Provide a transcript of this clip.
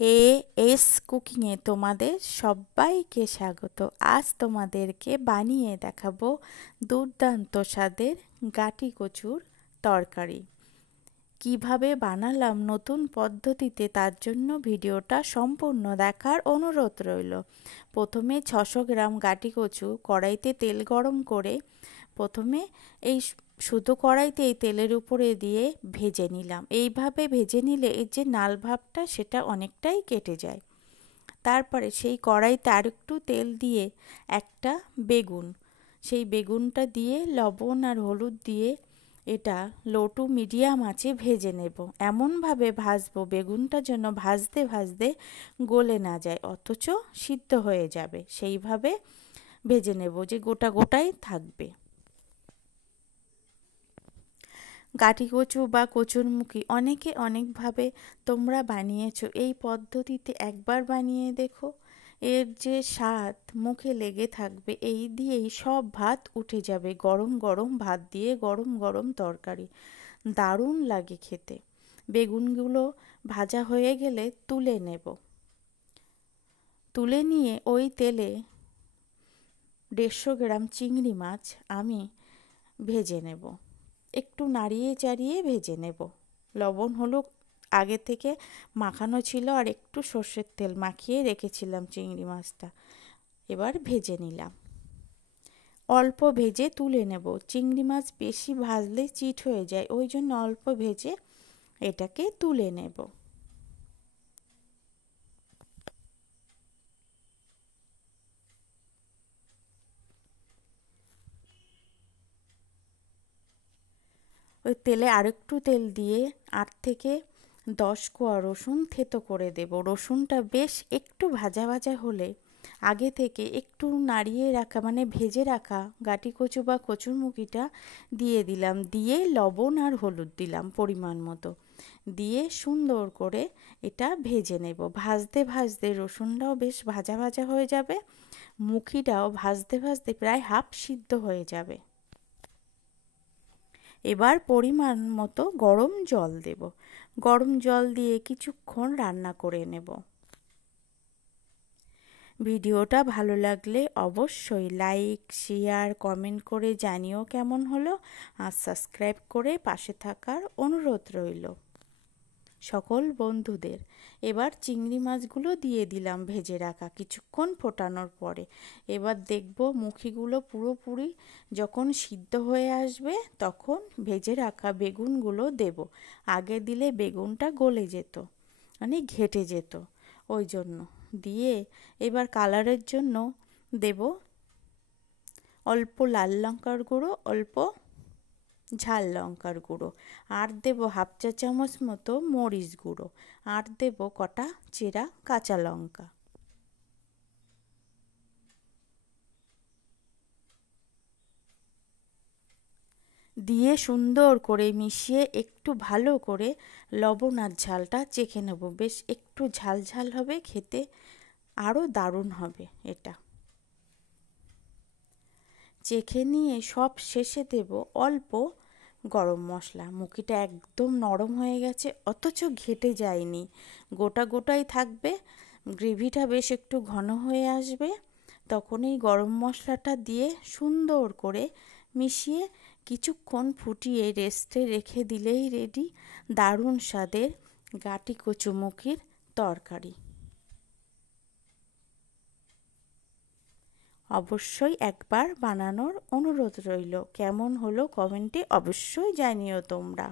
S কুকিংয়ে তোমাদের সবাইকে স্বাগত। আজ তোমাদেরকে বানিয়ে দেখাবো দুর্দান্ত স্বাদের গাটি কচুর তরকারি। কিভাবে বানালাম নতুন পদ্ধতিতে, তার জন্য ভিডিওটা সম্পূর্ণ দেখার অনুরোধ রইল। প্রথমে 600 গ্রাম গাটি কচু কড়াইতে তেল গরম করে প্রথমে এই শুধু কড়াইতে এই তেলের উপরে দিয়ে ভেজে নিলাম। এইভাবে ভেজে নিলে এর যে নাল ভাবটা সেটা অনেকটাই কেটে যায়। তারপরে সেই কড়াইতে আর একটু তেল দিয়ে একটা বেগুন, সেই বেগুনটা দিয়ে লবণ আর হলুদ দিয়ে এটা লো টু মিডিয়াম আঁচে ভেজে নেব। এমনভাবে ভাজবো বেগুনটা যেন ভাজতে ভাজতে গলে না যায়, অথচ সিদ্ধ হয়ে যাবে, সেইভাবে ভেজে নেব যে গোটা গোটাই থাকবে। গাটি কচু বা কচুরমুখী অনেকে অনেকভাবে তোমরা বানিয়েছো। এই পদ্ধতিতে একবার বানিয়ে দেখো, এর যে স্বাদ মুখে লেগে থাকবে, এই দিয়েই সব ভাত উঠে যাবে। গরম গরম ভাত দিয়ে গরম গরম তরকারি দারুণ লাগে খেতে। বেগুনগুলো ভাজা হয়ে গেলে তুলে নেব। তুলে নিয়ে ওই তেলে 150 গ্রাম চিংড়ি মাছ আমি ভেজে নেব। একটু নাড়িয়ে চাড়িয়ে ভেজে নেব। লবণ হলুদ আগে থেকে মাখানো ছিল, আর একটু সর্ষের তেল মাখিয়ে রেখেছিলাম চিংড়ি মাছটা। এবার ভেজে নিলাম, অল্প ভেজে তুলে নেব। চিংড়ি মাছ বেশি ভাজলে চিট হয়ে যায়, ওই জন্য অল্প ভেজে এটাকে তুলে নেব। ওই তেলে আরেকটু তেল দিয়ে 8 থেকে 10 কোয়া রসুন থেতো করে দেব। রসুনটা বেশ একটু ভাজা ভাজা হলে আগে থেকে একটু নাড়িয়ে রাখা মানে ভেজে রাখা গাটি কচু বা কচুরমুখিটা দিয়ে দিলাম। দিয়ে লবণ আর হলুদ দিলাম পরিমাণ মতো, দিয়ে সুন্দর করে এটা ভেজে নেব। ভাজতে ভাজতে রসুনটাও বেশ ভাজা ভাজা হয়ে যাবে, মুখিটাও ভাজতে ভাজতে প্রায় হাফ সিদ্ধ হয়ে যাবে। এবার পরিমাণ মতো গরম জল দেব। গরম জল দিয়ে কিছুক্ষণ রান্না করে নেব। ভিডিওটা ভালো লাগলে অবশ্যই লাইক, শেয়ার, কমেন্ট করে জানিও কেমন হলো, আর সাবস্ক্রাইব করে পাশে থাকার অনুরোধ রইল সকল বন্ধুদের। এবার চিংড়ি মাছগুলো দিয়ে দিলাম ভেজে রাখা কিছুক্ষণ ফোটানোর পরে। এবার দেখব মুখিগুলো পুরোপুরি যখন সিদ্ধ হয়ে আসবে তখন ভেজে রাখা বেগুনগুলো দেব। আগে দিলে বেগুনটা গলে যেত, মানে ঘেটে যেত, ওই জন্য দিয়ে এবার কালারের জন্য দেব অল্প লাল লঙ্কার গুঁড়ো, অল্প ঝাল লঙ্কার গুঁড়ো, আর দেব হাফ চা চামচ মতো মরিচ গুঁড়ো, আর দেব কটা চেরা কাঁচা লঙ্কা। দিয়ে সুন্দর করে মিশিয়ে একটু ভালো করে লবণ আর ঝালটা চেখে নেব। বেশ একটু ঝাল ঝাল হবে, খেতে আরও দারুণ হবে এটা। চেখে নিয়ে সব শেষে দেব অল্প গরম মশলা। মুখিটা একদম নরম হয়ে গেছে, অথচ ঘেটে যায়নি, গোটা গোটাই থাকবে। গ্রেভিটা বেশ একটু ঘন হয়ে আসবে, তখন এই গরম মশলাটা দিয়ে সুন্দর করে মিশিয়ে কিছুক্ষণ ফুটিয়ে রেস্টে রেখে দিলেই রেডি দারুণ স্বাদের গাটি কচুমুখির তরকারি। অবশ্যই একবার বানানোর অনুরোধ রইল। কেমন হলো কমেন্টে অবশ্যই জানিও তোমরা।